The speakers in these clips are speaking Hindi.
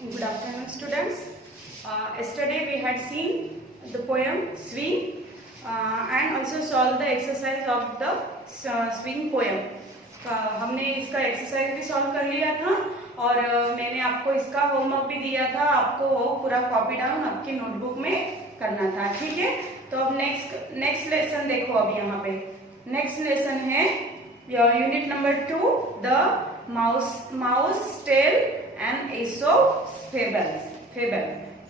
Good afternoon, students. Yesterday we had seen the poem Swing and also solved the exercise of the swing poem. हमने इसका एक्सरसाइज भी सॉल्व कर लिया था और मैंने आपको इसका होमवर्क भी दिया था. आपको वो पूरा कॉपी डाउन आपकी नोटबुक में करना था. ठीक है, तो अब नेक्स्ट लेसन देखो. अब यहाँ पे नेक्स्ट लेसन है unit number 2, the mouse tale and Aesop fable.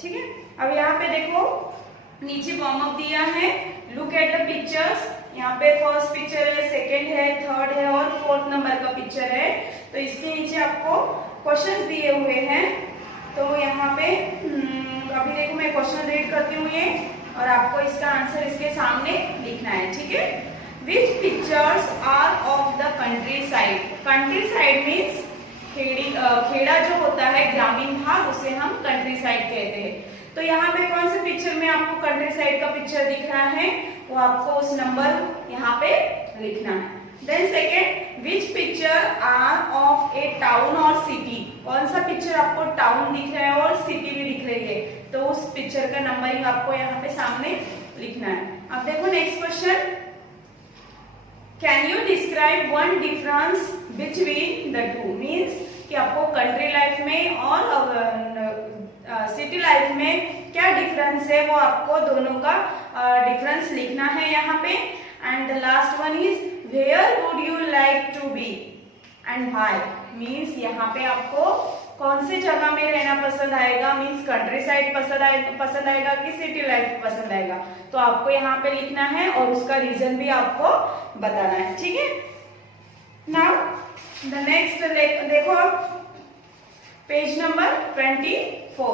ठीक है, अब यहाँ पे देखो नीचे वार्म अप दिया है. Look at the pictures. यहाँ पे फर्स्ट पिक्चर है, सेकेंड है, थर्ड है और फोर्थ नंबर का पिक्चर है. तो इसके नीचे आपको क्वेश्चंस दिए हुए हैं. तो यहाँ पे अभी देखो मैं क्वेश्चन रीड करती हूँ ये, और आपको इसका आंसर इसके सामने लिखना है. ठीक है, which pictures are of the countryside. Countryside means खेड़ा जो होता है, ग्रामीण भाग, उसे हम कंट्री साइड कहते हैं. तो यहाँ पे कौन से पिक्चर में आपको कंट्री साइड का पिक्चर दिख रहा है, वो आपको उस नंबर यहाँ पे लिखना है. Then second, which picture are of a town और सिटी. कौन सा पिक्चर आपको टाउन दिख रहा है और सिटी भी दिख रही है, तो उस पिक्चर का नंबरिंग आपको यहाँ पे सामने लिखना है. अब देखो next question, can you describe one difference between the two. Means कि आपको कंट्री लाइफ में और सिटी लाइफ में क्या डिफरेंस है, वो आपको दोनों का डिफरेंस लिखना है यहाँ पे. And the last one is where would you like to be and why. Means यहाँ पे आपको कौन से जगह में रहना पसंद आएगा. मीन्स कंट्री साइड पसंद आएगा कि सिटी लाइफ पसंद आएगा, तो आपको यहाँ पे लिखना है और उसका रीजन भी आपको बताना है. ठीक है, नाउ द नेक्स्ट देखो पेज नंबर 24.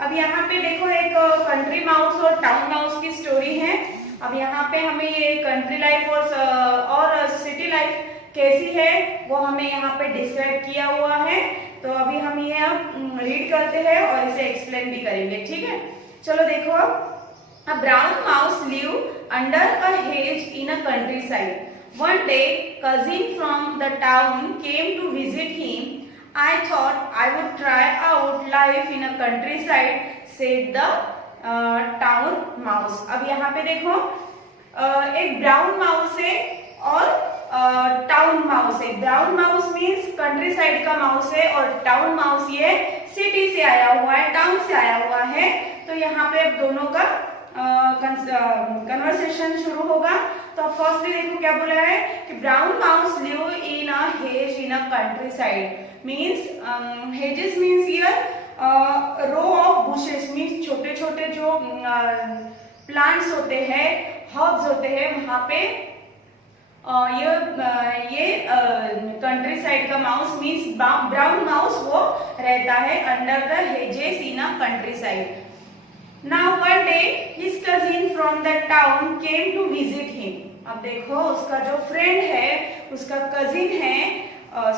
अब यहाँ पे देखो एक कंट्री माउस और टाउन माउस की स्टोरी है. अब यहाँ पे हमें ये कंट्री लाइफ और सिटी लाइफ कैसी है वो हमें यहाँ पे डिस्क्राइब किया हुआ है. तो अभी हम ये अब रीड करते हैं और इसे एक्सप्लेन भी करेंगे. ठीक है, चलो देखो. A brown mouse live under a hedge in a countryside. One day, cousin from the town came to visit him. I thought I would try out life in a countryside, said the town mouse. अब यहाँ पे देखो एक ब्राउन माउस है और टाउन माउस है. Brown mouse means country side का माउस है और टाउन माउस ये सिटी से आया हुआ है, टाउन से आया हुआ है. तो यहाँ पे अब दोनों का कन्वर्सेशन शुरू होगा. तो फर्स्टली देखो क्या बोला है कि brown mouse live in a hedge in a countryside. Means hedges means here row of bushes. Means छोटे छोटे जो प्लांट्स होते हैं, हर्ब्स होते हैं, वहां पे ये कंट्री साइड का माउस मीन्स ब्राउन माउस वो रहता है under the hedges in a country side. Now one day his cousin from the town came to visit him. अब देखो उसका जो फ्रेंड है, उसका कजिन है,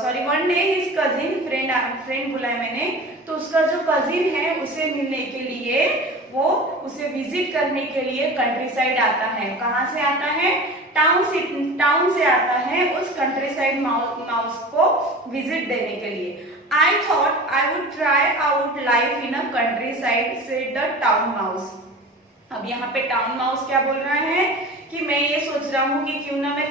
sorry one day his cousin, friend बोला है मैंने, तो उसका जो कजिन है उसे मिलने के लिए, वो उसे विजिट करने के लिए कंट्री साइड आता है. कहाँ से आता है, टाउन से आता है उस कंट्री साइड माउस को विजिट देने के लिए. I thought I would try out life in a countryside, said the town mouse. अब यहाँ पे टाउन माउस क्या बोल रहा है कि मैं ये सोच रहा हूँ कि क्यों ना मैं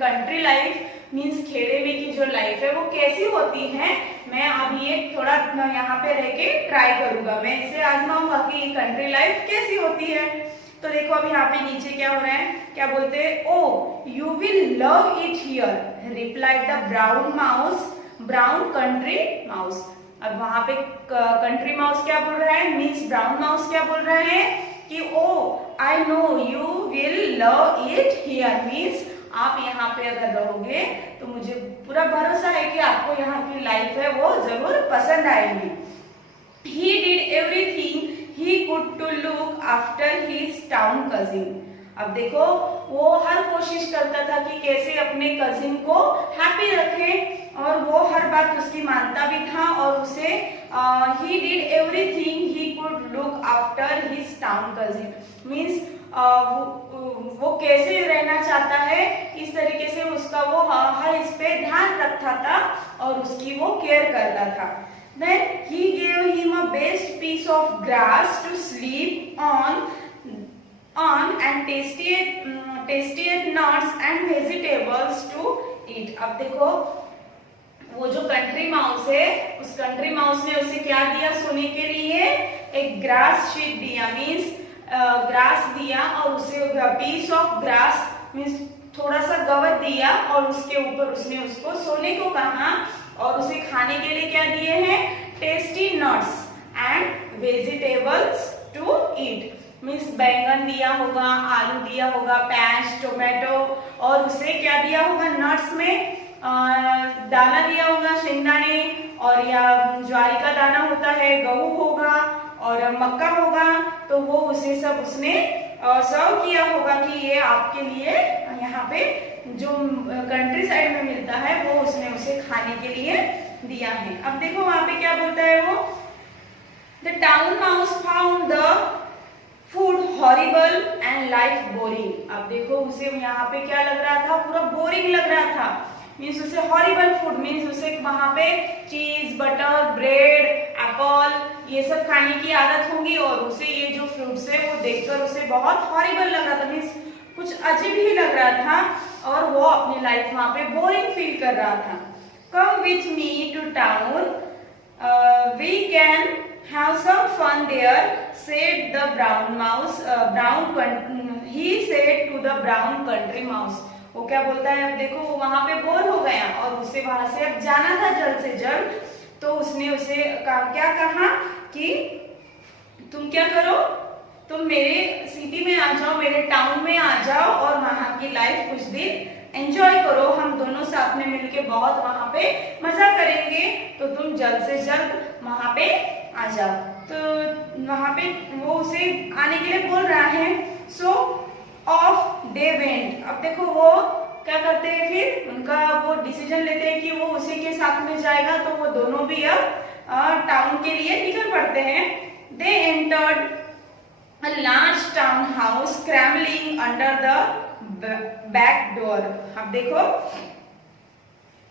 कंट्री लाइफ मीन्स खेड़े में की जो लाइफ है वो कैसी होती है, मैं अब ये थोड़ा यहाँ पे रह के ट्राई करूंगा, मैं इसे आजमाऊंगा कि कंट्री लाइफ कैसी होती है. तो देखो अब यहाँ पे नीचे क्या हो रहा है, क्या बोलते हैं, oh you will love it here, replied the brown mouse, brown country mouse. अब वहां पे कंट्री माउस क्या बोल रहा है, मीन्स ब्राउन माउस क्या बोल रहा है कि oh I know you will love it here. Means आप यहाँ पे अगर रहोगे तो मुझे पूरा भरोसा है कि आपको यहाँ की लाइफ है वो जरूर पसंद आएगी. He did everything he could to look after his town cousin. अब देखो वो हर कोशिश करता था कि कैसे अपने कजिन को हैप्पी रखे और वो हर बात उसकी मानता भी था और उसे he did everything he could look after his town cousin. Means वो कैसे रहना चाहता है इस तरीके से उसका वो हर इस पे ध्यान रखता था और उसकी वो केयर करता था। Then he gave him a best piece of grass to sleep on and tastiest nuts and vegetables to eat। अब देखो वो जो कंट्री माउस है उस कंट्री माउस ने उसे क्या दिया सोने के लिए? एक ग्रास शीट दिया, मीन्स ग्रास दिया और उसे पीस ऑफ ग्रास मीन्स थोड़ा सा गवत दिया और उसके ऊपर उसने उसको सोने को कहा और उसे खाने के लिए क्या दिए हैं? Tasty nuts and vegetables to eat. Means बैंगन दिया होगा, आलू दिया होगा, प्याज, टोमेटो और उसे क्या दिया होगा? नट्स में दाना दिया होगा, शेंगदाने और या ज्वारी का दाना होता है, गेहूं होगा और मक्का होगा। तो वो उसे सब उसने सर्व किया होगा कि ये आपके लिए यहाँ पे जो कंट्री साइड में मिलता है वो उसने उसे खाने के लिए दिया है। अब देखो वहां पे क्या बोलता है वो? The town mouse found the food horrible and life boring. अब देखो उसे यहाँ पे क्या लग रहा था? पूरा बोरिंग लग रहा था। मीन्स उसे हॉरिबल फूड मीन्स उसे वहां पे चीज, बटर, ब्रेड, एप्पल ये सब खाने की आदत होगी और उसे ये जो फ्रूट्स है वो देखकर उसे बहुत हॉरिबल लग रहा था, मीन्स कुछ अजीब ही लग रहा था और वो अपनी लाइफ वहां पे बोरिंग फील कर रहा था। Come with me to town, we can have some fun there, said the brown mouse. He said to the brown country mouse. वो क्या बोलता है? अब देखो वो वहां पे बोर हो गया और उसे वहां से अब जाना था जल्द से जल्द। तो उसने उसे क्या कहा कि तुम क्या करो, तुम मेरे सिटी में आ जाओ, मेरे टाउन में आ जाओ और वहां की लाइफ कुछ दिन एंजॉय करो, हम दोनों साथ में मिलके बहुत वहां पे मजा करेंगे। तो तुम जल्द से जल्द वहां पे आ जाओ। तो वहां पे वो उसे आने के लिए बोल रहा है। सो ऑफ दे वेंट। अब देखो वो क्या करते हैं, फिर उनका वो डिसीजन लेते हैं कि वो उसी के साथ में जाएगा। तो वो दोनों भी अब टाउन के लिए निकल पड़ते हैं। They entered a large town house scrambling under the back door। अब देखो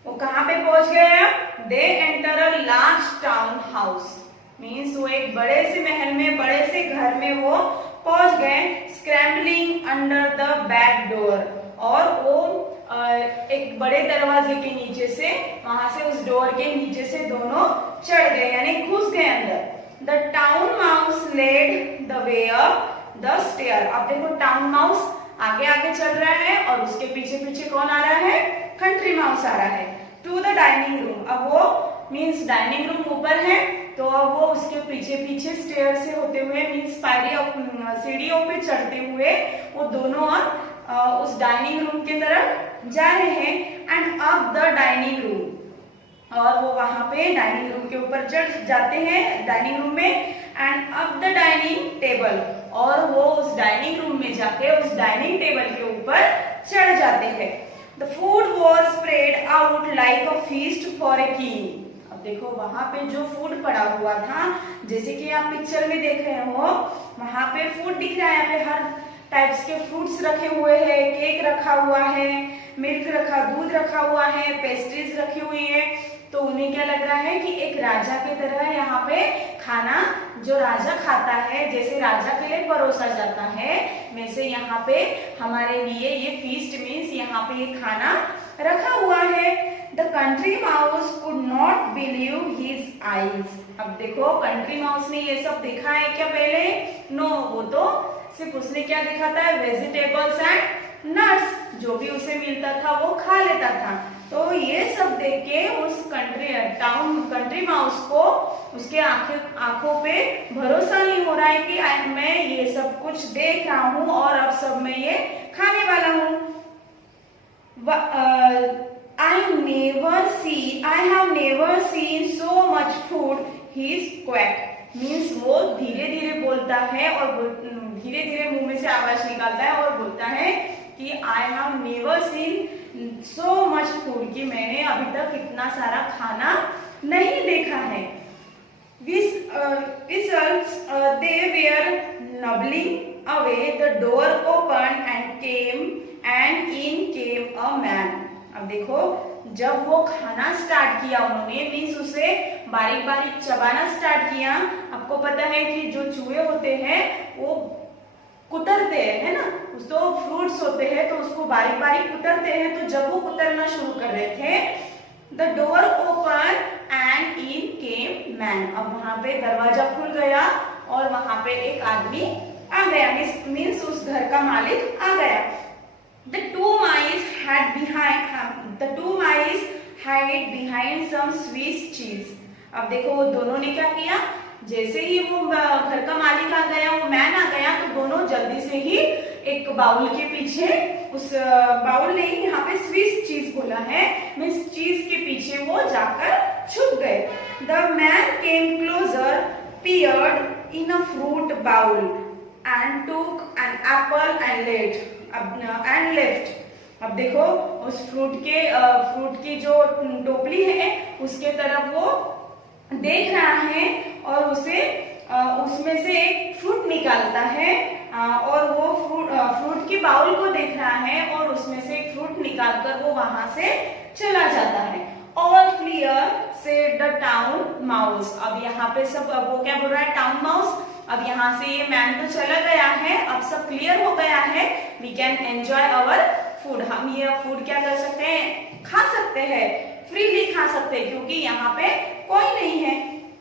वो कहाँ पे पहुंच गए? They enter a large town house means वो एक बड़े से महल में, बड़े से घर में वो पहुंच गए। Scrambling under the back door और वो एक बड़े दरवाजे के नीचे से, वहां से उस डोर के नीचे से दोनों चढ़ गए यानी घुस गए अंदर। The town mouse led the way up the stair. अब देखो टाउन माउस आगे आगे चल रहा है और उसके पीछे पीछे कौन आ रहा है? कंट्री माउस आ रहा है। To the dining room. अब वो मीन्स डाइनिंग रूम ऊपर है तो अब वो उसके पीछे पीछे स्टेयर से होते हुए मीन्स सीढ़ियों पे चढ़ते हुए वो दोनों उस डाइनिंग रूम की तरफ जा रहे हैं। And up the dining room और वो वहां पे डाइनिंग रूम के ऊपर चढ़ जाते हैं डाइनिंग रूम में। And up the dining table और वो उस डाइनिंग रूम में जाके उस डाइनिंग टेबल के ऊपर चढ़ जाते हैं। The food was spread out like a feast for a king. अब देखो वहां पे जो फूड पड़ा हुआ था, जैसे कि आप पिक्चर में देख रहे हो, वहां पे फूड दिख रहा है। यहाँ पे हर टाइप्स के फ्रूट्स रखे हुए हैं, केक रखा हुआ है, मिल्क रखा, दूध रखा हुआ है, पेस्ट्रीज रखी हुई है। तो उन्हें क्या लग रहा है कि एक राजा की तरह यहाँ पे खाना जो राजा खाता है, जैसे राजा के लिए परोसा जाता है, वैसे यहाँ पे हमारे लिए ये फीस्ट मीन्स यहाँ पे ये खाना रखा हुआ है। The country mouse could not believe his eyes. अब देखो कंट्री माउस ने ये सब देखा है क्या पहले? नो, वो तो सिर्फ उसने क्या देखा था? वेजिटेबल्स एंड नट्स, जो भी उसे मिलता था वो खा लेता था। तो ये सब देख के उस कंट्री माउस को उसके आंखों पे भरोसा नहीं हो रहा है कि मैं ये सब कुछ देख रहा हूँ और अब सब मैं ये खाने वाला हूँ। I have never seen so much food, he is quack। Means वो धीरे धीरे बोलता है और धीरे धीरे मुंह में से आवाज निकालता है और बोलता है कि I have never seen so much food, कि मैंने अभी तक इतना सारा खाना नहीं देखा है। They were nubbling away, the door opened and in came a man. अब देखो, जब वो खाना स्टार्ट किया उन्होंने, मीन्स उसे बारीक बारीक चबाना स्टार्ट किया। आपको पता है कि जो चूहे होते हैं वो कुतरते हैं, है ना, तो फ्रूट्स होते हैं तो उसको बारीक बारीक कुतरते हैं। तो जब वो कुतरना शुरू कर रहे थे, the door open and in came man, अब वहां पे दरवाजा खुल गया और वहां पे एक आदमी आ गया, मीन्स उस घर का मालिक आ गया। The two mice hid behind some Swiss cheese. अब देखो वो दोनों ने क्या किया, जैसे ही वो घर का मालिक आ गया, वो मैन आ गया, तो दोनों जल्दी से ही एक बाउल के पीछे, उस बाउल नहीं, यहाँ पे स्विस चीज बोला है, मीन्स चीज के पीछे वो जाकर छुप गए। The man came closer, peered in a fruit bowl and took an apple and left. अब देखो उस फ्रूट की जो टोपली है उसके तरफ वो देख रहा है और उसमें से एक फ्रूट निकालता है, और वो फ्रूट की बाउल को देख रहा है और उसमें से एक फ्रूट निकालकर वो वहां से चला जाता है। All clear said the town mouse. अब यहाँ पे सब वो क्या बोल रहा है, टाउन माउस। अब यहाँ से ये मैन तो चला गया है, अब सब क्लियर हो गया है, we can enjoy our food. हम ये फूड क्या कर सकते हैं, खा सकते हैं, फ्रीली खा सकते हैं, क्योंकि यहाँ पे कोई नहीं है।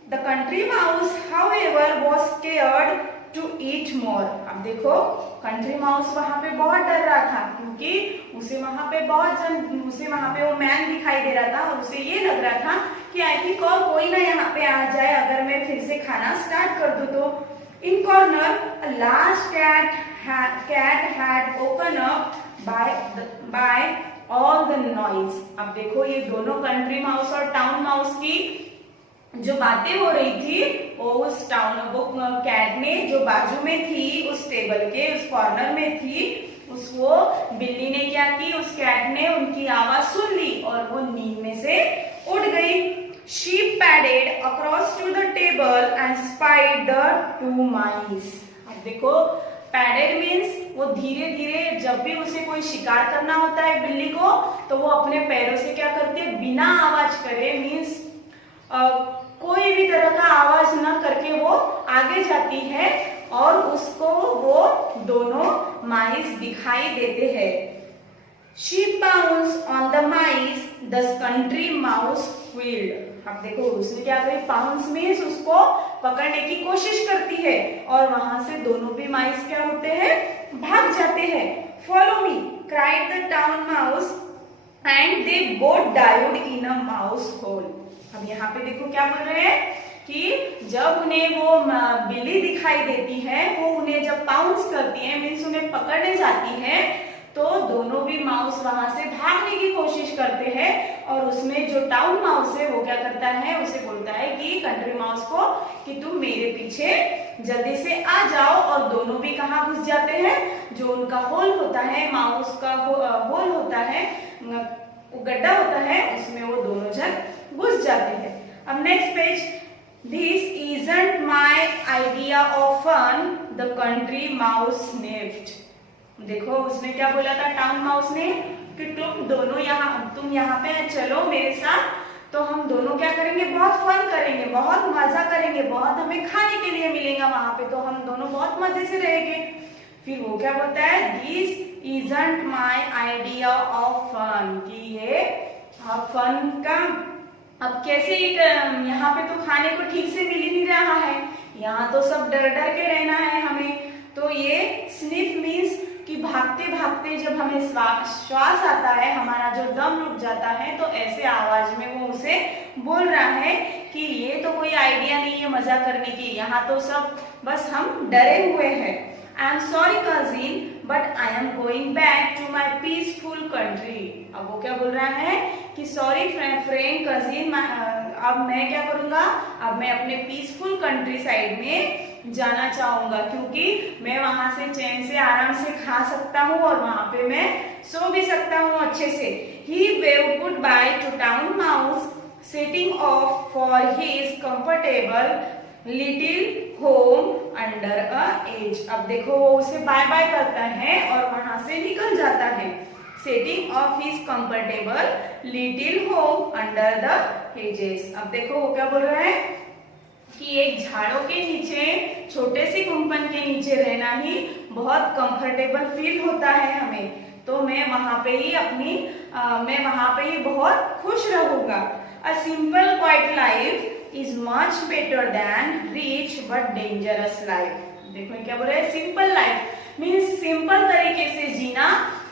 The country mouse however was scared to eat more. अब देखो कंट्री माउस वहां पे बहुत डर रहा था, क्योंकि उसे वहां पे वो मैन दिखाई दे रहा था और उसे ये लग रहा था कि आई थिंक और कोई ना यहाँ पे आ जाए अगर मैं फिर से खाना स्टार्ट कर दूं तो। In corner a large cat had woken up by all the noise। अब देखो ये दोनों कंट्री माउस और टाउन माउस की जो बातें हो रही थी, वो कैट ने जो बाजू में थी, उस टेबल के उस कॉर्नर में थी, उसको बिल्ली ने क्या की, उस कैट ने उनकी आवाज सुन ली और वो नींद में से उठ गई। She padded across to the table and spied the two mice। अब देखो पैडेड मीन्स वो धीरे धीरे, जब भी उसे कोई शिकार करना होता है बिल्ली को, तो वो अपने पैरों से क्या करती है, बिना आवाज करे, मीन्स कोई भी तरह का आवाज न करके वो आगे जाती है और उसको वो दोनों माइस दिखाई देते हैं। She pounced on the mice, the country mouse squealed। अब देखो उसने क्या करी, पाउंस मीन्स उसको पकड़ने की कोशिश करती है और वहां से दोनों भी माइस क्या होते हैं, भाग जाते हैं। Follow me cried the town mouse and they both died in a mouse hole. अब यहाँ पे देखो क्या बोल रहे हैं कि जब उन्हें वो बिल्ली दिखाई देती है, वो उन्हें जब पाउंस करती है, मीन्स उन्हें पकड़ने जाती है, तो दोनों भी माउस वहां से भागने की कोशिश करते हैं और उसमें जो टाउन माउस है वो क्या करता है, उसे बोलता है कि कंट्री माउस को कि तुम मेरे पीछे जल्दी से आ जाओ, और दोनों भी कहाँ घुस जाते हैं, जो उनका होल होता है, माउस का होल होता है, गड्ढा होता है, उसमें वो दोनों जन घुस जाते हैं। अब next page, this isn't my idea of fun, the country mouse sniffed. देखो उसने क्या बोला था टाउन माउस ने कि तुम यहाँ पे चलो मेरे साथ, तो हम दोनों क्या करेंगे, बहुत फन करेंगे, बहुत मजा करेंगे, बहुत हमें खाने के लिए मिलेगा वहां पे, तो हम दोनों बहुत मजे से रहेंगे। फिर वो क्या बोलता है, this isn't my idea of fun, कि ये फन का अब कैसे यहाँ पे तो खाने को ठीक से मिल ही नहीं रहा है, यहाँ तो सब डर डर के रहना है हमें। तो ये स्निफ मीन्स कि भागते भागते जब हमें श्वास आता है, हमारा जो दम रुक जाता है, तो ऐसे आवाज में वो उसे बोल रहा है कि ये तो कोई आइडिया नहीं है मजा करने की, यहाँ तो सब बस हम डरे हुए हैं। I am sorry cousin but I am going back to my peaceful country. अब वो क्या बोल रहा है कि सॉरी फ्रेंड कजिन, अब मैं क्या करूंगा, अब मैं अपने पीसफुल कंट्री साइड में जाना चाहूंगा, क्योंकि मैं वहां से चैन से आराम से खा सकता हूँ और वहां पे मैं सो भी सकता हूँ अच्छे से। He wave goodbye to town mouse setting off for his comfortable little home under a hedge. अब देखो वो उसे बाय बाय करता है और वहां से निकल जाता है। Setting off his comfortable little home under the edges. अब देखो वो क्या बोल रहा है कि एक झाड़ों के नीचे, छोटे से कुंपन के नीचे रहना ही बहुत कंफर्टेबल फील होता है हमें, तो मैं वहां पे ही बहुत खुश रहूंगा। A simple quite life is much better than rich but dangerous life. देखो क्या बोल रहे हैं, सिंपल लाइफ मीन्स सिंपल तरीके से जीना,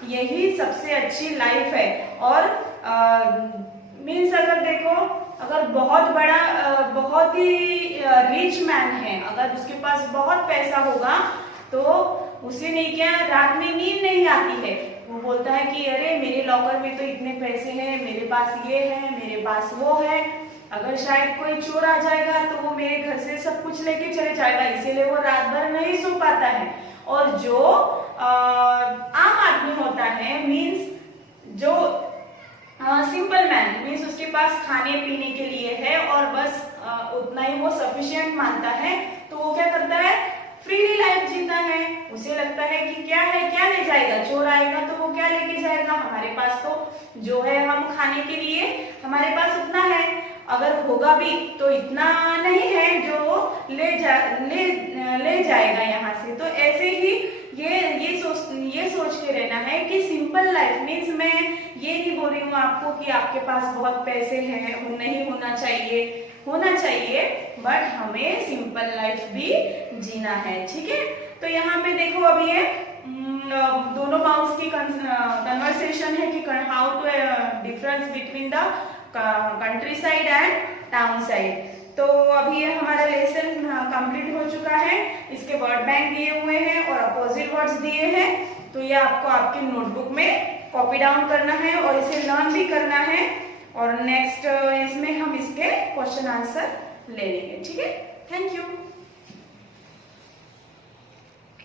यही सबसे अच्छी लाइफ है। और मीन्स अगर देखो, अगर बहुत ही रिच मैन है, अगर उसके पास बहुत पैसा होगा तो उसे नहीं क्या, रात में नींद नहीं आती है। वो बोलता है कि अरे मेरे लॉकर में तो इतने पैसे हैं, मेरे पास ये है, मेरे पास वो है, अगर शायद कोई चोर आ जाएगा तो वो मेरे घर से सब कुछ लेके चले जाएगा, इसीलिए वो रात भर नहीं सो पाता है। और जो आम आदमी होता है, मीन्स जो सिंपल मैन, मीन्स उसके पास खाने पीने के लिए है और बस उतना ही वो सफिशिएंट मानता है, तो वो क्या करता है, फ्रीली लाइफ जीता है। उसे लगता है कि क्या है, क्या ले जाएगा, चोर आएगा तो वो क्या लेके जाएगा, हमारे पास तो जो है हम खाने के लिए हमारे पास उतना है, अगर होगा भी तो इतना नहीं है जो ले जाएगा यहाँ से। तो ऐसे ही ये सोच के रहना है कि सिंपल लाइफ मीन्स, मैं ये नहीं बोल रही हूँ आपको कि आपके पास बहुत पैसे हैं, नहीं होना चाहिए, बट हमें सिंपल लाइफ भी जीना है, ठीक है। तो यहाँ पे देखो अभी ये दोनों माउस की कन्वर्सेशन है कि how to difference between the countryside and town side. तो अभी ये हमारा लेसन कंप्लीट हो चुका है। इसके वर्ड बैंक दिए हुए हैं और अपोजिट वर्ड्स दिए हैं, तो ये आपको आपकी नोटबुक में कॉपी डाउन करना है और इसे लर्न भी करना है, और नेक्स्ट इसमें हम इसके क्वेश्चन आंसर ले लेंगे, ठीक है। Thank you.